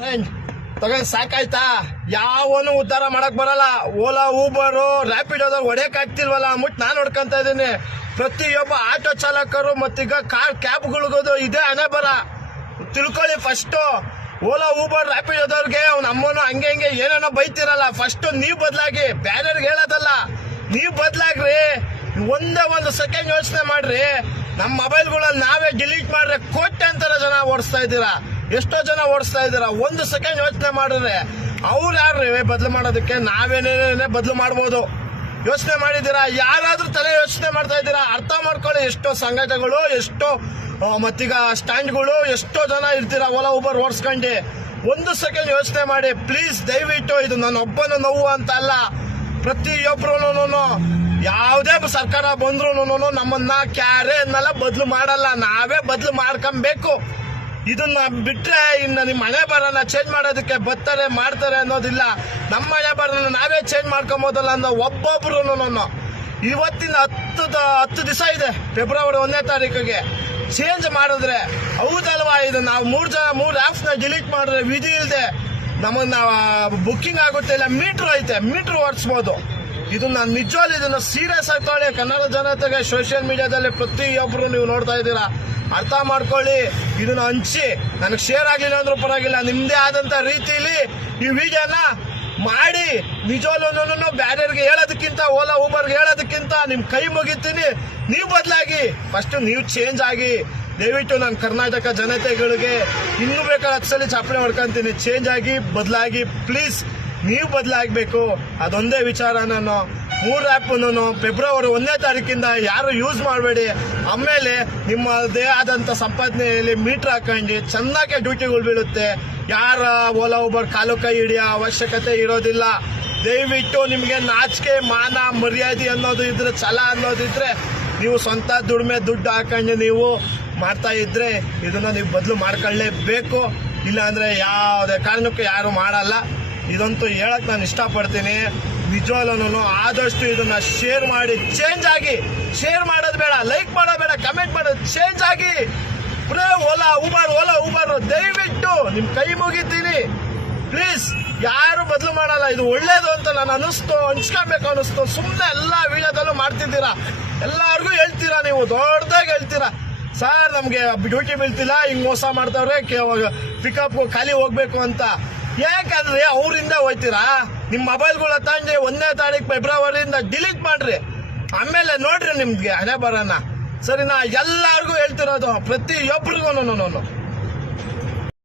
Friend ತಗೊಂಡ್ ಸಾಕಾಯ್ತಾ? ಯಾವನು ಉದ್ಧಾರ ಮಾಡಕ್ ಬರಲ್ಲ. ಓಲಾ ಊಬರು ರ್ಯಾಪಿಡೋದಾಗ ಹೊಡೆಯಕ್ ಆಗ್ತಿಲ್ವಲ್ಲ ಅಂದ್ಬಿಟ್ಟು ನಾನು ಹೊಡ್ಕೊಂತ ಇದ್ದೀನಿ. ಪ್ರತಿಯೊಬ್ಬ ಆಟೋ ಚಾಲಕರು ಮತ್ತೀಗ ಕಾರ್ ಕ್ಯಾಬ್ಗಳಿಗೋದು ಇದೇ ಹಣೆ ಬರ. ತಿಳ್ಕೊಳ್ಳಿ. ಫಸ್ಟ್ ಓಲಾ ಊಬರ್ ರ್ಯಾಪಿಡೋದವ್ರಿಗೆ ಅವ್ನ ಅಮ್ಮನು ಹಂಗೆ ಹಂಗೆ ಏನೇನೋ ಬೈತಿರಲ್ಲ. ಫಸ್ಟ್ ನೀವ್ ಬದ್ಲಾಗಿ, ಬ್ಯಾರೆಯವ್ರಿಗೆ ಹೇಳೋದಲ್ಲ. ನೀವ್ ಬದ್ಲಾಗ್ರಿ. ಒಂದೇ ಒಂದು ಸೆಕೆಂಡ್ ಯೋಚನೆ ಮಾಡ್ರಿ. ನಮ್ಮ ಮೊಬೈಲ್ಗಳಲ್ಲಿ ನಾವೇ ಡಿಲೀಟ್ ಮಾಡ್ರೆ ಕೋಟ್ಯಾಂತರ ಜನ ಓಡಿಸ್ತಾ ಇದ್ದೀರಾ. ಎಷ್ಟೋ ಜನ ಓಡಿಸ್ತಾ ಇದ್ದೀರಾ. ಒಂದು ಸೆಕೆಂಡ್ ಯೋಚನೆ ಮಾಡಿದ್ರೆ ಅವ್ರು ಯಾರ್ರಿ ಬದಲು ಮಾಡೋದಕ್ಕೆ? ನಾವೇನೇನೇ ಬದಲು ಮಾಡ್ಬೋದು. ಯೋಚನೆ ಮಾಡಿದ್ದೀರಾ? ಯಾರಾದ್ರೂ ತಲೆ ಯೋಚನೆ ಮಾಡ್ತಾ ಇದ್ದೀರಾ? ಅರ್ಥ ಮಾಡ್ಕೊಳ್ಳಿ. ಎಷ್ಟೋ ಸಂಘಟನೆಗಳು, ಎಷ್ಟೋ ಮತ್ತೀಗ ಸ್ಟ್ಯಾಂಡ್ಗಳು, ಎಷ್ಟೋ ಜನ ಇರ್ತೀರಾ ಓಲಾ ಊಬರ್ ಓಡಿಸ್ಕೊಂಡು. ಒಂದು ಸೆಕೆಂಡ್ ಯೋಚನೆ ಮಾಡಿ ಪ್ಲೀಸ್. ದಯವಿಟ್ಟು ಇದು ನನ್ನ ಒಬ್ಬನ ನೋವು ಅಂತ ಅಲ್ಲ. ಪ್ರತಿಯೊಬ್ಬರು ಯಾವುದೇ ಸರ್ಕಾರ ಬಂದ್ರು ನಮ್ಮನ್ನ ಕ್ಯಾರೆ ಅನ್ನಲ್ಲ, ಬದಲು ಮಾಡಲ್ಲ. ನಾವೇ ಬದಲು ಮಾಡ್ಕೊಬೇಕು. ಇದನ್ನ ಬಿಟ್ರೆ ಇನ್ನು ನಿಮ್ಮ ಹಣೆ ಬರನ ಚೇಂಜ್ ಮಾಡೋದಕ್ಕೆ ಬರ್ತಾರೆ ಮಾಡ್ತಾರೆ ಅನ್ನೋದಿಲ್ಲ. ನಮ್ಮ ಹಣೆ ಬರನ ನಾವೇ ಚೇಂಜ್ ಮಾಡ್ಕೊಬೋದಲ್ಲ ಅನ್ನೋ ಒಬ್ಬೊಬ್ರು. ಇವತ್ತಿನ 10 ದಿವಸ ಇದೆ, ಫೆಬ್ರವರಿ 1ನೇ ತಾರೀಕಿಗೆ ಚೇಂಜ್ ಮಾಡಿದ್ರೆ ಹೌದಲ್ವಾ? ಇದು ನಾವು 3 ಆಪ್ಸ್ ನ ಡಿಲೀಟ್ ಮಾಡಿದ್ರೆ ವಿಧಿ ಇಲ್ಲದೆ ನಮ್ಮನ್ನ ಬುಕ್ಕಿಂಗ್ ಆಗುತ್ತೆ. ಇಲ್ಲ ಮೀಟರ್ ಐತೆ, ಮೀಟರ್ ಓಡಿಸ್ಬೋದು. ಇದನ್ನ ನಿಜವಾಗ್ಲೂ ಇದನ್ನ ಸೀರಿಯಸ್ ಆಗಿ ತಗೊಳ್ಳಿ. ಕನ್ನಡ ಜನತೆಗೆ ಸೋಷಿಯಲ್ ಮೀಡಿಯಾದಲ್ಲಿ ಪ್ರತಿಯೊಬ್ಬರು ನೀವು ನೋಡ್ತಾ ಇದ್ದೀರಾ. ಅರ್ಥ ಮಾಡ್ಕೊಳ್ಳಿ. ಇದನ್ನ ಹಂಚಿ. ನನಗೆ ಶೇರ್ ಆಗ್ಲಿಲ್ಲ ಅಂದ್ರೂ ಪರವಾಗಿಲ್ಲ, ನಿಮ್ದೇ ಆದಂತ ರೀತಿಯಲ್ಲಿ ಈ ವಿಡಿಯೋನ ಮಾಡಿ. ನಿಜವಾಗ್ಲೂ ಬ್ಯಾರೆಯವ್ರಿಗೆ ಹೇಳೋದಕ್ಕಿಂತ, ಓಲಾ ಊಬರ್ಗೆ ಹೇಳೋದಕ್ಕಿಂತ ನಿಮ್ ಕೈ ಮುಗಿತೀನಿ. ನೀವು ಬದಲಾಗಿ. ಫಸ್ಟ್ ನೀವು ಚೇಂಜ್ ಆಗಿ. ದಯವಿಟ್ಟು ನಾನು ಕರ್ನಾಟಕ ಜನತೆಗಳಿಗೆ ಇನ್ನೂ ಬೇಕಾದ್ರೆ 10 ಸಲ ಚಾಪಣೆ ಹೊಡ್ಕೊಂತೀನಿ. ಚೇಂಜ್ ಆಗಿ, ಬದಲಾಗಿ ಪ್ಲೀಸ್. ನೀವು ಬದಲಾಗಬೇಕು. ಅದೊಂದೇ ವಿಚಾರ. ನಾನು 3 ಆ್ಯಪನ್ನು ಫೆಬ್ರವರಿ 1ನೇ ತಾರೀಕಿಂದ ಯಾರು ಯೂಸ್ ಮಾಡಬೇಡಿ. ಆಮೇಲೆ ನಿಮ್ಮದೇ ಆದಂತ ಸಂಪಾದನೆಯಲ್ಲಿ ಮೀಟರ್ ಹಾಕೊಂಡು ಚೆನ್ನಾಗಿ ಡ್ಯೂಟಿಗಳು ಬೀಳುತ್ತೆ. ಯಾರ ಓಲಾ ಊಬರ್ ಕಾಲು ಕೈ ಹಿಡಿಯೋ ಅವಶ್ಯಕತೆ ಇರೋದಿಲ್ಲ. ದಯವಿಟ್ಟು ನಿಮಗೆ ನಾಚಿಕೆ, ಮಾನ, ಮರ್ಯಾದೆ ಅನ್ನೋದು ಇದ್ರೆ, ಛಲ ಅನ್ನೋದಿದ್ರೆ ನೀವು ಸ್ವಂತ ದುಡಿಮೆ ದುಡ್ಡು ಹಾಕೊಂಡು ನೀವು ಮಾಡ್ತಾ ಇದ್ರೆ ಇದನ್ನ ನೀವು ಬದಲು ಮಾಡ್ಕೊಳ್ಳೇಬೇಕು. ಇಲ್ಲ ಅಂದ್ರೆ ಯಾವುದೇ ಕಾರಣಕ್ಕೂ ಯಾರು ಮಾಡಲ್ಲ. ಇದಂತೂ ಹೇಳಕ್ ನಾನು ಇಷ್ಟಪಡ್ತೀನಿ. ನಿಜವಾಗ್ಲೂ ಆದಷ್ಟು ಇದನ್ನ ಶೇರ್ ಮಾಡಿ. ಚೇಂಜ್ ಆಗಿ. ಶೇರ್ ಮಾಡೋದು ಬೇಡ, ಲೈಕ್ ಮಾಡೋದು ಬೇಡ, ಕಮೆಂಟ್ ಮಾಡೋದು. ಚೇಂಜ್ ಆಗಿ. ಓಲಾ ಊಬರ್ ದಯವಿಟ್ಟು ನಿಮ್ ಕೈ ಮುಗಿತೀನಿ ಪ್ಲೀಸ್. ಯಾರು ಬದಲು ಮಾಡಲ್ಲ. ಇದು ಒಳ್ಳೇದು ಅಂತ ನಾನು ಅನಿಸ್ತು, ಹಂಚ್ಕೋಬೇಕು ಅನಿಸ್ತು. ಸುಮ್ಮನೆ ಎಲ್ಲಾ ವಿಡಿಯೋದಲ್ಲೂ ಮಾಡ್ತಿದ್ದೀರಾ. ಎಲ್ಲಾರ್ಗು ಹೇಳ್ತೀರಾ, ನೀವು ದೊಡ್ಡದಾಗಿ ಹೇಳ್ತೀರಾ, ಸರ್ ನಮ್ಗೆ ಡ್ಯೂಟಿ ಬೀಳ್ತಿಲ್ಲ, ಹಿಂಗ್ ಮೋಸ ಮಾಡ್ತಾವ್ರೆ, ಪಿಕಪ್ ಖಾಲಿ ಹೋಗ್ಬೇಕು ಅಂತ. ಯಾಕಂದ್ರೆ ಅವರಿಂದ ಹೋಯ್ತೀರಾ. ನಿಮ್ ಮೊಬೈಲ್ಗಳ ತಂದು 1ನೇ ತಾರೀಕು ಫೆಬ್ರವರಿಯಿಂದ ಡಿಲೀಟ್ ಮಾಡ್ರಿ. ಆಮೇಲೆ ನೋಡ್ರಿ ನಿಮ್ಗೆ ಹಣೆ ಬರೋಣ. ಸರಿನಾ? ಎಲ್ಲಾರ್ಗು ಹೇಳ್ತಿರೋದು, ಪ್ರತಿಯೊಬ್ಬರಿಗೂ.